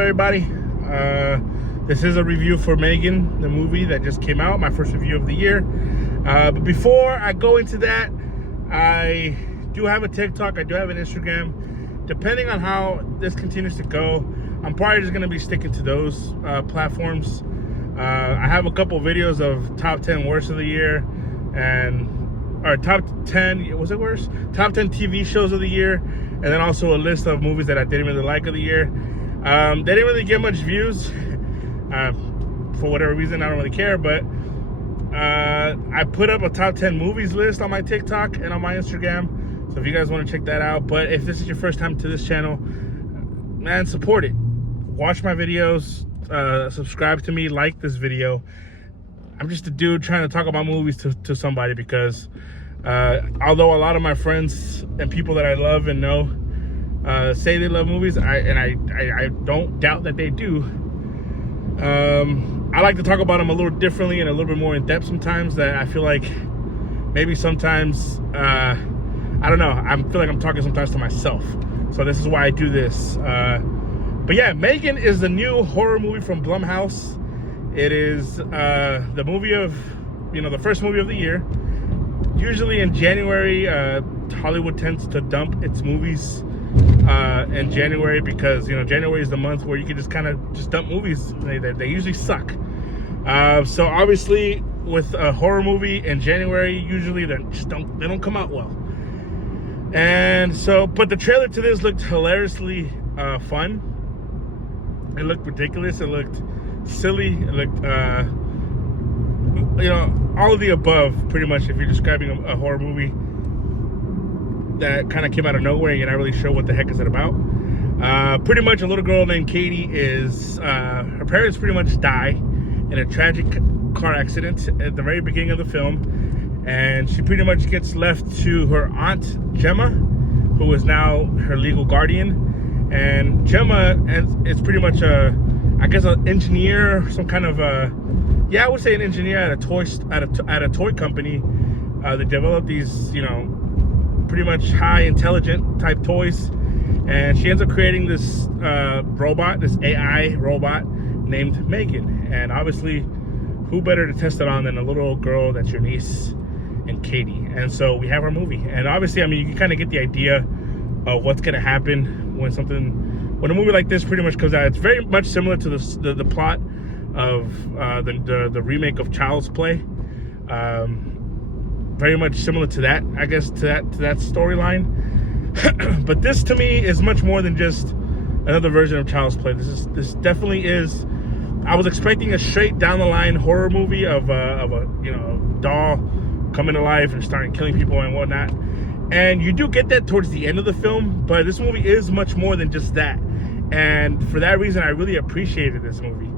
everybody? This is a review for Megan, the movie that just came out, my first review of the year. But before I go into that, I do have a TikTok, I do have an Instagram. Depending on how this continues to go, I'm probably just going to be sticking to those platforms. I have a couple videos of top 10 worst of the year, or top 10, was it worse? Top 10 TV shows of the year, and then also a list of movies that I didn't really like of the year. They didn't really get much views. For whatever reason, I don't really care, but I put up a top 10 movies list on my TikTok and on my Instagram, so if you guys want to check that out. But if this is your first time to this channel, man, support it. Watch my videos, subscribe to me, like this video. I'm just a dude trying to talk about movies to somebody, because although a lot of my friends and people that I love and know say they love movies, I don't doubt that they do. I like to talk about them a little differently and a little bit more in depth sometimes. That I feel like maybe sometimes I don't know, I feel like I'm talking sometimes to myself, so this is why I do this. But yeah, Megan is the new horror movie from Blumhouse. It is the movie of, the first movie of the year. Usually in January, Hollywood tends to dump its movies in January, because January is the month where you can just kind of just dump movies. They usually suck. So obviously with a horror movie in January, usually they don't come out well. And so, but the trailer to this looked hilariously fun. It looked ridiculous. It looked silly. It looked all of the above, pretty much, if you're describing a horror movie that kind of came out of nowhere and you're not really sure what the heck is it about. Pretty much a little girl named Katie is, her parents pretty much die in a tragic car accident at the very beginning of the film, and she pretty much gets left to her aunt Gemma, who is now her legal guardian. And Gemma is pretty much an engineer, some kind of I would say an engineer at a toy company. They develop these, pretty much high intelligent type toys, and she ends up creating this robot, this AI robot named Megan. And obviously, who better to test it on than a little girl that's your niece and Katie? And so we have our movie, and obviously, you can kind of get the idea of what's gonna happen when a movie like this pretty much comes out. It's very much similar to the plot of the remake of Child's Play. Very much similar to that, I guess, to that storyline. But this to me is much more than just another version of Child's Play. This definitely is. I was expecting a straight down the line horror movie of a doll coming to life and starting killing people and whatnot. And you do get that towards the end of the film, but this movie is much more than just that. And for that reason, I really appreciated this movie.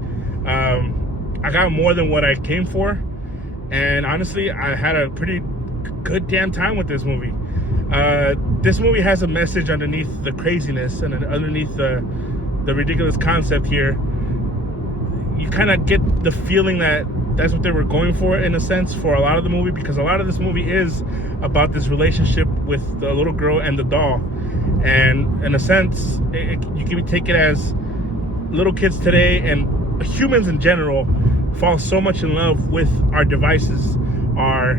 I got more than what I came for. And honestly, I had a pretty good damn time with this movie. This movie has a message underneath the craziness and underneath the ridiculous concept here. You kind of get the feeling that that's what they were going for, in a sense, for a lot of the movie, because a lot of this movie is about this relationship with the little girl and the doll. And in a sense, you can take it as little kids today and humans in general fall so much in love with our devices, our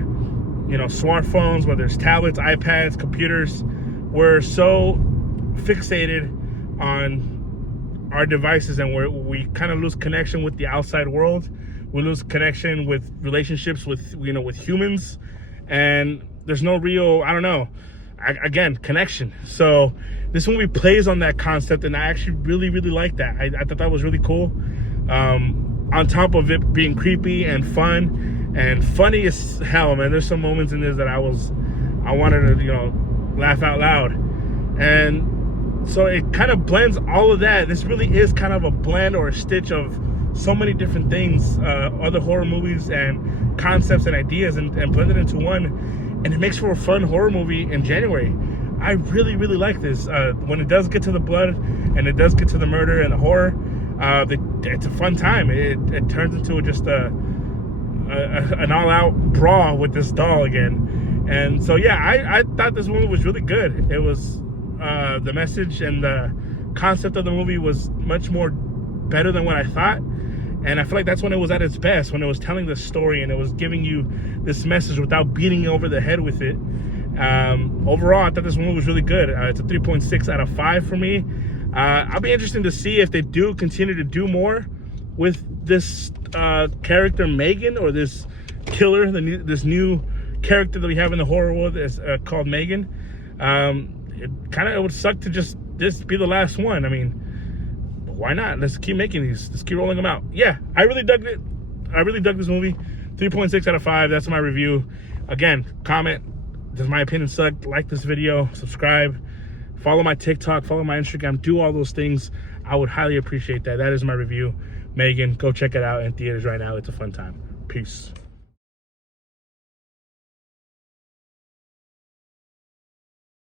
smartphones, whether it's tablets, iPads, computers. We're so fixated on our devices, and we kind of lose connection with the outside world. We lose connection with relationships with humans, and there's no real, again, connection. So this movie plays on that concept, and I actually really, really like that. I thought that was really cool. On top of it being creepy and fun and funny as hell, man. There's some moments in this that I wanted to, laugh out loud. And so it kind of blends all of that. This really is kind of a blend or a stitch of so many different things, other horror movies and concepts and ideas, and blend it into one. And it makes for a fun horror movie in January. I really, really like this. When it does get to the blood and it does get to the murder and the horror, it's a fun time. It turns into just an all-out brawl with this doll again. And so yeah, I thought this movie was really good. It was the message and the concept of the movie was much more better than what I thought. And I feel like that's when it was at its best, when it was telling the story and it was giving you this message without beating you over the head with it. Overall, I thought this movie was really good. It's a 3.6 out of 5 for me. I'll be interested to see if they do continue to do more with this character Megan, or this killer, this new character that we have in the horror world is called Megan. It would suck to just this be the last one. I mean, why not? Let's keep making these. Let's keep rolling them out. Yeah, I really dug it. I really dug this movie. 3.6 out of 5. That's my review. Again, comment, does my opinion suck? Like this video, subscribe, follow my TikTok, follow my Instagram, do all those things. I would highly appreciate that. That is my review. Megan, go check it out in theaters right now. It's a fun time. Peace.